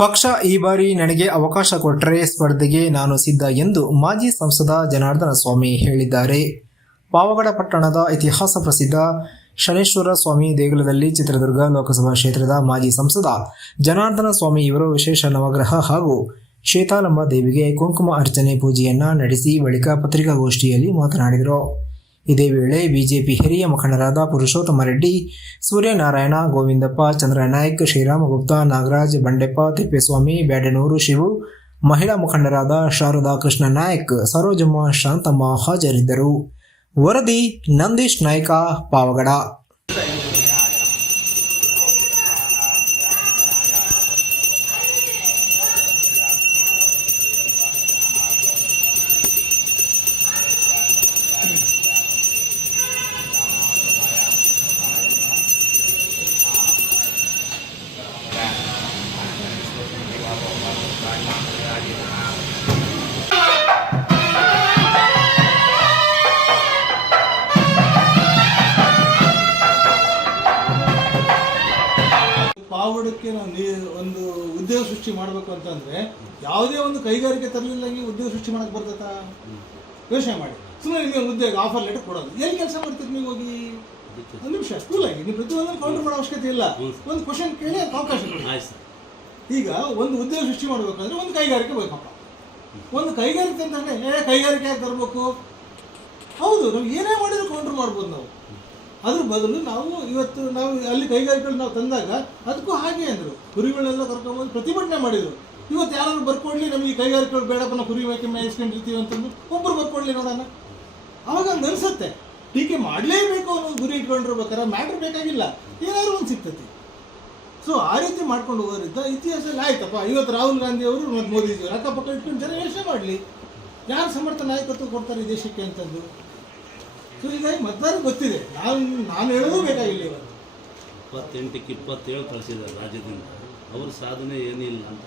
ಪಕ್ಷ ಈ ಬಾರಿ ನನಗೆ ಅವಕಾಶ ಕೊಟ್ಟರೆ ಸ್ಪರ್ಧೆಗೆ ನಾನು ಸಿದ್ಧ ಎಂದು ಮಾಜಿ ಸಂಸದ ಜನಾರ್ದನ ಸ್ವಾಮಿ ಹೇಳಿದ್ದಾರೆ. ಪಾವಗಡ ಪಟ್ಟಣದ ಇತಿಹಾಸ ಪ್ರಸಿದ್ಧ ಶನೇಶ್ವರ ಸ್ವಾಮಿ ದೇಗುಲದಲ್ಲಿ ಚಿತ್ರದುರ್ಗ ಲೋಕಸಭಾ ಕ್ಷೇತ್ರದ ಮಾಜಿ ಸಂಸದ ಜನಾರ್ದನ ಸ್ವಾಮಿ ಇವರು ವಿಶೇಷ ನವಗ್ರಹ ಹಾಗೂ ಶೇತಾಲಮ್ಮ ದೇವಿಗೆ ಕುಂಕುಮ ಅರ್ಚನೆ ಪೂಜೆಯನ್ನ ನಡೆಸಿ ಬಳಿಕ ಪತ್ರಿಕಾಗೋಷ್ಠಿಯಲ್ಲಿ ಮಾತನಾಡಿದರು. ಇದೇ ವೇಳೆ ಬಿಜೆಪಿ ಹಿರಿಯ ಮುಖಂಡರಾದ ಪುರುಷೋತ್ತಮ ರೆಡ್ಡಿ, ಸೂರ್ಯನಾರಾಯಣ, ಗೋವಿಂದಪ್ಪ, ಚಂದ್ರನಾಯ್ಕ್, ಶ್ರೀರಾಮಗುಪ್ತ, ನಾಗರಾಜ್, ಬಂಡೆಪ್ಪ, ತಿಪ್ಪೇಸ್ವಾಮಿ, ಬ್ಯಾಡನೂರು ಶಿವು, ಮಹಿಳಾ ಮುಖಂಡರಾದ ಶಾರದಾ ಕೃಷ್ಣ ನಾಯ್ಕ್, ಸರೋಜಮ್ಮ, ಶಾಂತಮ್ಮ ಹಾಜರಿದ್ದರು. ವರದಿ ನಂದೀಶ್ ನಾಯ್ಕ, ಪಾವಗಡ. ಪಾವಗಡಕ್ಕೆ ನಾವು ಒಂದು ಉದ್ಯೋಗ ಸೃಷ್ಟಿ ಮಾಡಬೇಕು ಅಂತಂದರೆ ಯಾವುದೇ ಒಂದು ಕೈಗಾರಿಕೆ ತರಲಿಲ್ಲಂಗೆ ಉದ್ಯೋಗ ಸೃಷ್ಟಿ ಮಾಡಕ್ಕೆ ಬರ್ತೈತಾ? ಯೋಚನೆ ಮಾಡಿ. ಸುಮ್ಮನೆ ನಿಮಗೆ ಒಂದು ಉದ್ಯೋಗ ಆಫರ್ ಲೆಟರ್ ಕೊಡೋದು, ಎಲ್ಲಿ ಕೆಲಸ ಮಾಡ್ತೀರಿ ನೀವು? ಹೋಗಿ ಒಂದು ನಿಮಿಷ ಕೂಲಾಗಿ, ನೀವು ಪ್ರತಿಯೊಂದನ್ನು ಕೌಂಟರ್ ಮಾಡೋ ಅವಶ್ಯಕತೆ ಇಲ್ಲ. ಒಂದು ಕ್ವಶನ್ ಕೇಳಿ ಅದಕ್ಕೆ ಅವಕಾಶ ಕೊಡಿ. ಈಗ ಒಂದು ಉದ್ಯೋಗ ಸೃಷ್ಟಿ ಮಾಡಬೇಕಂದ್ರೆ ಒಂದು ಕೈಗಾರಿಕೆ ಬೇಕಪ್ಪ. ಒಂದು ಕೈಗಾರಿಕೆ ಅಂತಂದರೆ ಕೈಗಾರಿಕೆ ಯಾಕೆ ತರಬೇಕು? ಹೌದು, ನಾವು ಏನೇ ಮಾಡಿದ್ರು ಕೌಂಟರ್ ಮಾಡ್ಬೋದು ನಾವು. ಅದ್ರ ಬದಲು ಇವತ್ತು ನಾವು ಅಲ್ಲಿ ಕೈಗಾರಿಕೆಗಳು ನಾವು ತಂದಾಗ ಅದಕ್ಕೂ ಹಾಗೆ ಅಂದರು, ಕುರಿಗಳನ್ನೆಲ್ಲ ಕರ್ಕೊಂಡ್ಬಂದು ಪ್ರತಿಭಟನೆ ಮಾಡಿದರು. ಇವತ್ತು ಯಾರು ಬರ್ಕೊಳ್ಳಿ, ನಮಗೆ ಈ ಕೈಗಾರಿಕೆಗಳು ಬೇಡಪ್ಪ, ನಾವು ಕುರಿ ಮೇಕೆ ಮೇಯಿಸ್ಕೊಂಡಿರ್ತೀವಿ ಅಂತಂದು ಒಬ್ಬರು ಬರ್ಕೊಳ್ಳಿ ನೋಡೋಣ. ಅವಾಗ ಹಂಗೆ ಅನಿಸುತ್ತೆ. ಟೀಕೆ ಮಾಡಲೇಬೇಕು ಅನ್ನೋ ಗುರಿ ಇಟ್ಕೊಂಡಿರ್ಬೇಕಾರೆ ಮ್ಯಾಟ್ರ್ ಬೇಕಾಗಿಲ್ಲ, ಏನಾದ್ರು ಒಂದು ಸಿಗ್ತೈತಿ. ಸೊ ಆ ರೀತಿ ಮಾಡ್ಕೊಂಡು ಹೋಗೋದ್ರಿಂದ ಇತಿಹಾಸದಲ್ಲಿ ಆಯ್ತಪ್ಪ. ಇವತ್ತು ರಾಹುಲ್ ಗಾಂಧಿ ಅವರು ಮತ್ತು ಮೋದಿಜಿಯವರು ಅಕ್ಕಪಕ್ಕ ಇಟ್ಕೊಂಡು ಜನ ಯೋಚನೆ ಮಾಡಲಿ, ಯಾರು ಸಮರ್ಥ ನಾಯಕತ್ವ ಕೊಡ್ತಾರೆ ಈ ದೇಶಕ್ಕೆ ಅಂತಂದು. ಸೊ ಹೀಗಾಗಿ ಮತದಾರ ಗೊತ್ತಿದೆ, ನಾನು ಹೇಳೋದು ಬೇಕಾಗಿಲ್ಲ. ಇವತ್ತು 28ಕ್ಕೆ 27 ಕಳಿಸಿದ್ದಾರೆ ರಾಜ್ಯದಿಂದ, ಅವ್ರ ಸಾಧನೆ ಏನಿಲ್ಲ ಅಂತ.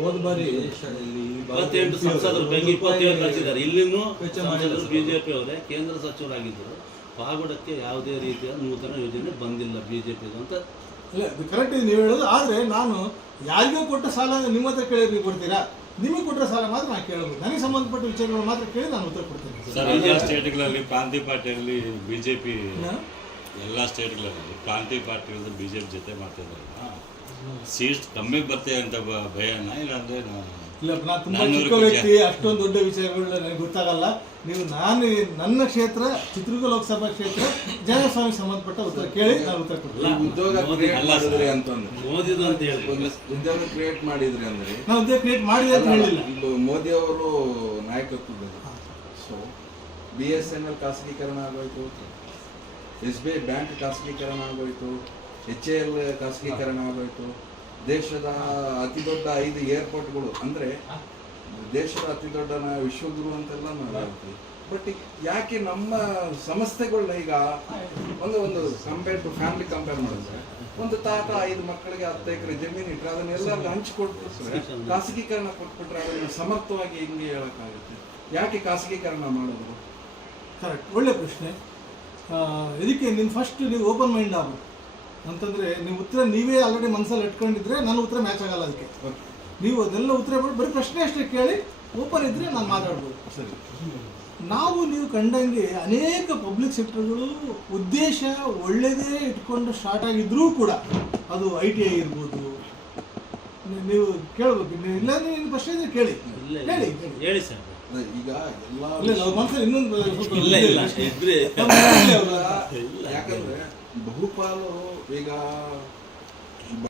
ಹೋದ ಬಾರಿ 28 ಸಂಸದರು ಬೆಂಕಿ 27 ಕಳಿಸಿದ್ದಾರೆ. ಇಲ್ಲಿನೂ ಬಿಜೆಪಿ ಅವರೇ ಕೇಂದ್ರ ಸಚಿವರಾಗಿದ್ದರು. ಪಾವಗಡಕ್ಕೆ ಯಾವುದೇ ರೀತಿಯ ನೂತನ ಯೋಜನೆ ಬಂದಿಲ್ಲ ಬಿಜೆಪಿ ಅಂತ. ಇಲ್ಲ, ಅದು ಕರೆಕ್ಟ್ ಇದೆ ನೀವು ಹೇಳೋದು. ಆದರೆ ನಾನು ಯಾರಿಗೂ ಕೊಟ್ಟ ಸಾಲ ನಿಮ್ಮ ಹತ್ರ ಕೇಳಿ ನೀವು ಕೊಡ್ತೀರಾ? ನಿಮಗೆ ಕೊಟ್ಟರೆ ಸಾಲ ಮಾತ್ರ ನಾನು ಕೇಳಬಹುದು. ನನಗೆ ಸಂಬಂಧಪಟ್ಟ ವಿಚಾರಗಳು ಮಾತ್ರ ಕೇಳಿ ನಾನು ಉತ್ತರ ಕೊಡ್ತೇನೆ. ಸರ್, ಎಲ್ಲ ಸ್ಟೇಟ್ಗಳಲ್ಲಿ ಪ್ರಾಂತೀಯ ಪಾರ್ಟಿಯಲ್ಲಿ ಬಿಜೆಪಿ, ಎಲ್ಲ ಸ್ಟೇಟ್ಗಳಲ್ಲಿ ಪ್ರಾಂತೀಯ ಪಾರ್ಟಿಗಳು ಬಿಜೆಪಿ ಜೊತೆ ಮಾಡ್ತಿದ್ದಾರೆ. ಸೀಟ್ಸ್ ಕಮ್ಮಿ ಬರ್ತೇವೆ ಅಂತ ಭಯನ? ಇಲ್ಲಾಂದ್ರೆ ಇಲ್ಲ, ನಾನು ತುಂಬ ಚಿಕ್ಕ ವ್ಯಕ್ತಿ, ಅಷ್ಟೊಂದು ದೊಡ್ಡ ವಿಷಯಗಳು ನನಗೆ ಗೊತ್ತಾಗಲ್ಲ. ನೀವು ನನ್ನ ಕ್ಷೇತ್ರ ಚಿತ್ರದುರ್ಗ ಲೋಕಸಭಾ ಕ್ಷೇತ್ರ ಜನಸ್ವಾಮಿ ಸಂಬಂಧಪಟ್ಟ ಉತ್ತರ ಕೇಳಿ ನಾನು ಉತ್ತರ ಕೊಡ್ತೀನಿ. ಉದ್ಯೋಗ ಕ್ರಿಯೇಟ್ ಮಾಡಿದ್ರಿ ಅಂದ್ರೆ ನಾವು ಉದ್ಯೋಗ ಕ್ರಿಯೇಟ್ ಮಾಡಿದೆ ಅಂತ ಹೇಳಿಲ್ಲ. ಮೋದಿ ಅವರು ನಾಯಕತ್ವದಲ್ಲಿ ಸೊ BSNL ಖಾಸಗೀಕರಣ ಆಗೋಯ್ತು, SBI ಬ್ಯಾಂಕ್ ಖಾಸಗೀಕರಣ ಆಗೋಯ್ತು, HAL ಖಾಸಗೀಕರಣ ಆಗೋಯ್ತು. ದೇಶದ ಅತಿ ದೊಡ್ಡ 5 ಏರ್ಪೋರ್ಟ್ಗಳು ಅಂದರೆ ದೇಶದ ಅತಿ ದೊಡ್ಡ ವಿಶ್ವಗುರು ಅಂತೆಲ್ಲ ಮಾಡ್ತೀವಿ. ಬಟ್ ಯಾಕೆ ನಮ್ಮ ಸಂಸ್ಥೆಗಳನ್ನ ಈಗ ಒಂದು ಕಂಪೇರ್ ಟು ಫ್ಯಾಮಿಲಿ ಕಂಪೇರ್ ಮಾಡಿದ್ರೆ, ಒಂದು ತಾತ 5 ಮಕ್ಕಳಿಗೆ 10 ಎಕರೆ ಜಮೀನು ಇಟ್ಟರೆ ಅದನ್ನೆಲ್ಲರಿಗೂ ಹಂಚಿಕೊಟ್ಬಿಟ್ರೆ, ಖಾಸಗೀಕರಣ ಕೊಟ್ಬಿಟ್ರೆ ಅದನ್ನು ಸಮರ್ಥವಾಗಿ ಹೆಂಗೆ ಹೇಳೋಕ್ಕಾಗುತ್ತೆ? ಯಾಕೆ ಖಾಸಗೀಕರಣ ಮಾಡೋದು? ಕರೆಕ್ಟ್, ಒಳ್ಳೆ ಪ್ರಶ್ನೆ. ಇದಕ್ಕೆ ನೀವು ಫಸ್ಟ್ ನೀವು ಓಪನ್ ಮೈಂಡ್ ಆಗಬೇಕು ಅಂತಂದರೆ ನೀವು ಉತ್ತರ ನೀವೇ ಆಲ್ರೆಡಿ ಮನಸ್ಸಲ್ಲಿ ಇಟ್ಕೊಂಡಿದ್ರೆ ನನ್ನ ಉತ್ತರ ಮ್ಯಾಚ್ ಆಗಲ್ಲ. ಅದಕ್ಕೆ ನೀವು ಅದೆಲ್ಲ ಉತ್ತರ ಮಾಡಿ ಬರೀ ಪ್ರಶ್ನೆ ಅಷ್ಟೇ ಕೇಳಿ ಓಪನ್ ಇದ್ದರೆ ನಾನು ಮಾತಾಡ್ಬೋದು. ಸರಿ, ನೀವು ಕಂಡಂಗೆ ಅನೇಕ ಪಬ್ಲಿಕ್ ಸೆಕ್ಟರ್ಗಳು ಉದ್ದೇಶ ಒಳ್ಳೆಯದೇ ಇಟ್ಕೊಂಡು ಸ್ಟಾರ್ಟ್ ಆಗಿದ್ರೂ ಕೂಡ ಅದು ITI ಇರ್ಬೋದು. ನೀವು ಕೇಳಬೇಕು, ನೀವು ಇಲ್ಲ ನೀವು ಪ್ರಶ್ನೆ ಇದ್ರೆ ಕೇಳಿ ಹೇಳಿ ಸರ್. ಈಗ ಮನಸ್ಸಲ್ಲಿ ಇನ್ನೊಂದು ಯಾಕಂದ್ರೆ ಬಹುಪಾಲು ಈಗ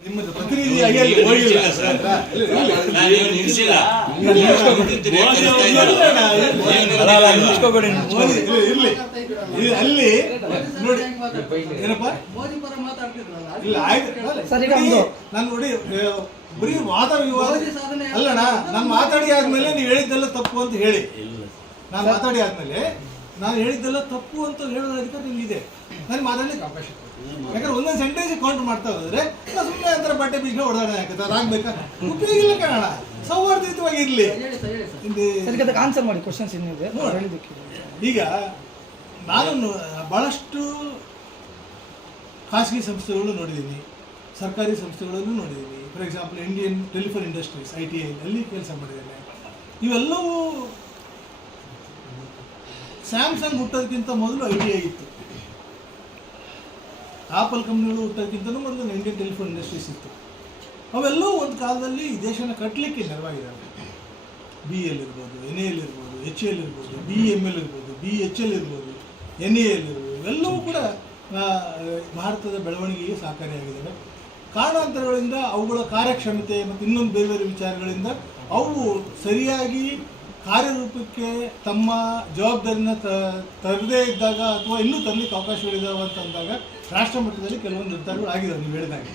ನಿಮ್ಮ ಪ್ರತಿನಿಧಿ ಅಲ್ಲಿ ನೋಡಿ ಏನಪ್ಪ ಇಲ್ಲ ಆಯ್ತು. ನಾನು ನೋಡಿ ಬರೀ ವಾದ ವಿವಾದ ಅಲ್ಲಣ್ಣ. ನಾನು ಮಾತಾಡಿ ಆದ್ಮೇಲೆ ನೀವು ಹೇಳಿದ್ದೆಲ್ಲ ತಪ್ಪು ಅಂತ ಹೇಳಿ, ನಾನು ಮಾತಾಡಿ ಆದ್ಮೇಲೆ ನಾನು ಹೇಳಿದ್ದೆಲ್ಲ ತಪ್ಪು ಅಂತ ಹೇಳೋದ ಅಧಿಕಾರ ನಿಮಗಿದೆ. ನನಗೆ ಮಾತಾಡ್ಲಿಕ್ಕೆ ಅವಕಾಶ. ಯಾಕಂದ್ರೆ ಒಂದೊಂದು ಸೆಂಟೆನ್ಸ್ ಕೌಂಟರ್ ಮಾಡ್ತಾ ಹೋದ್ರೆ ಸುಮ್ಮನೆ ಅಂತರ ಬಟ್ಟೆ ಬೀಜ ಹೊಡೆದಾಡ ಯಾಕಂದ್ರೆ ಅದಾಗಬೇಕಾ? ಉಪಯೋಗ ಇಲ್ಲ ಕಾರಣ. ಸೌಹಾರ್ದಯುತವಾಗಿರಲಿ. ಆನ್ಸರ್ ಮಾಡಿ ಕ್ವಶನ್ಸ್ ಏನಿದೆ. ಈಗ ನಾನು ಭಾಳಷ್ಟು ಖಾಸಗಿ ಸಂಸ್ಥೆಗಳು ನೋಡಿದ್ದೀನಿ, ಸರ್ಕಾರಿ ಸಂಸ್ಥೆಗಳನ್ನು ನೋಡಿದ್ದೀನಿ, for example Indian telephone industries ITI ಅಲ್ಲಿ ಕೆಲಸ ಮಾಡಿದ್ದೇನೆ. ಇವೆಲ್ಲವೂ ಸ್ಯಾಮ್ಸಂಗ್ ಹುಟ್ಟೋದಕ್ಕಿಂತ ಮೊದಲು ITI ಇತ್ತು. ಆಪಲ್ ಕಂಪ್ನಿಗಳು ಹುಟ್ಟೋದಕ್ಕಿಂತ ಮೊದಲು ಇಂಡಿಯನ್ ಟೆಲಿಫೋನ್ ಇಂಡಸ್ಟ್ರೀಸ್ ಇತ್ತು. ಅವೆಲ್ಲವೂ ಒಂದು ಕಾಲದಲ್ಲಿ ಈ ದೇಶನ ಕಟ್ಟಲಿಕ್ಕೆ ನೆರವಾಗಿದ್ದಾವೆ. BL ಇರ್ಬೋದು, NAL ಇರ್ಬೋದು, HAL ಇರ್ಬೋದು, BML ಇರ್ಬೋದು, BHL ಇರ್ಬೋದು, NAL ಇರ್ಬೋದು, ಇವೆಲ್ಲವೂ ಕೂಡ ಭಾರತದ ಬೆಳವಣಿಗೆಗೆ ಸಹಕಾರಿಯಾಗಿದ್ದಾವೆ. ಕಾರಣಾಂತರಗಳಿಂದ ಅವುಗಳ ಕಾರ್ಯಕ್ಷಮತೆ ಮತ್ತು ಇನ್ನೊಂದು ಬೇರೆ ಬೇರೆ ವಿಚಾರಗಳಿಂದ ಅವು ಸರಿಯಾಗಿ ಕಾರ್ಯರೂಪಕ್ಕೆ ತಮ್ಮ ಜವಾಬ್ದಾರಿನ ತರದೇ ಇದ್ದಾಗ ಅಥವಾ ಇನ್ನೂ ತರಲಿಕ್ಕೆ ಅವಕಾಶಗಳಿದ್ದಾವೆ ಅಂತಂದಾಗ ರಾಷ್ಟ್ರ ಮಟ್ಟದಲ್ಲಿ ಕೆಲವೊಂದು ನಿರ್ಧಾರಗಳು ಆಗಿದ್ದಾವೆ. ನೀವು ಹೇಳಿದಾಗ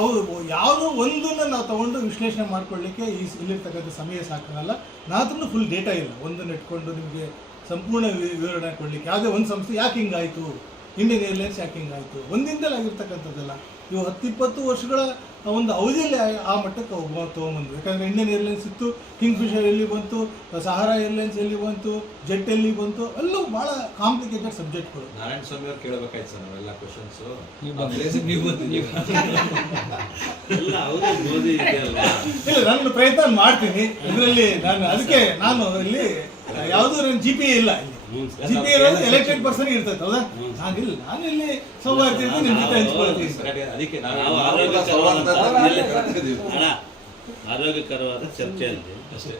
ಅವರು ಯಾವುದೋ ಒಂದನ್ನು ನಾವು ತಗೊಂಡು ವಿಶ್ಲೇಷಣೆ ಮಾಡ್ಕೊಳ್ಳಿಕ್ಕೆ ಇಲ್ಲಿರ್ತಕ್ಕಂಥ ಸಮಯ ಸಾಕಾಗಲ್ಲ. ನಾತ್ರನೂ ಫುಲ್ ಡೇಟಾ ಇಲ್ಲ ಒಂದನ್ನು ಇಟ್ಕೊಂಡು ನಿಮಗೆ ಸಂಪೂರ್ಣ ವಿವರಣೆ ಕೊಡಲಿಕ್ಕೆ. ಯಾವುದೇ ಒಂದು ಸಂಸ್ಥೆ ಯಾಕೆ ಹಿಂಗಾಯಿತು, ಇಂಡಿಯನ್ ಏರ್ಲೈನ್ಸ್ ಯಾಕೆ ಹಿಂಗಾಯಿತು, ಒಂದಿಂದಲೇ ಆಗಿರ್ತಕ್ಕಂಥದ್ದಲ್ಲ. ಇವು 10-20 ವರ್ಷಗಳ ಒಂದು ಅವಧಿಯಲ್ಲಿ ಆ ಮಟ್ಟಕ್ಕೆ ತೊಗೊಂಬಂದು. ಯಾಕಂದರೆ ಇಂಡಿಯನ್ ಏರ್ಲೈನ್ಸ್ ಇತ್ತು, ಕಿಂಗ್ ಫಿಶರ್ ಎಲ್ಲಿ ಬಂತು, ಸಹಾರಾ ಏರ್ಲೈನ್ಸ್ ಎಲ್ಲಿ ಬಂತು, ಜೆಟ್ ಎಲ್ಲಿ ಬಂತು, ಎಲ್ಲವೂ ಭಾಳ ಕಾಂಪ್ಲಿಕೇಟೆಡ್ ಸಬ್ಜೆಕ್ಟ್ಗಳು. ನಾರಾಯಣ ಸ್ವಾಮಿ ಅವ್ರು ಕೇಳಬೇಕಾಯ್ತು ಸರ್ ನಾವೆಲ್ಲ ಕ್ವಶನ್ಸು. ಎಲ್ಲ ಅವರು ಮೋದಿ ಇದೆಯಲ್ಲ. ಇಲ್ಲ, ನನ್ನ ಪ್ರಯತ್ನ ಮಾಡ್ತೀನಿ ಇದರಲ್ಲಿ. ನಾನು ಇಲ್ಲಿ ಯಾವುದೂ ನನ್ನ GPA ಇಲ್ಲ. GPA ಇರೋದು ಎಲೆಕ್ಟೆಡ್ ಪರ್ಸನ್ ಇರ್ತೈತೆ, ಹೌದಾ? ನಾನು ಇಲ್ಲಿ ಸೌಹಾರ್ದ ನಿಮ್ಮ ಜೊತೆ ಹಂಚ್ಕೊಳ್ತೀನಿ. ಅದಕ್ಕೆ ನಾವು ಆರೋಗ್ಯಕರವಾದ ಚರ್ಚೆಯಲ್ಲಿ ಅಷ್ಟೇ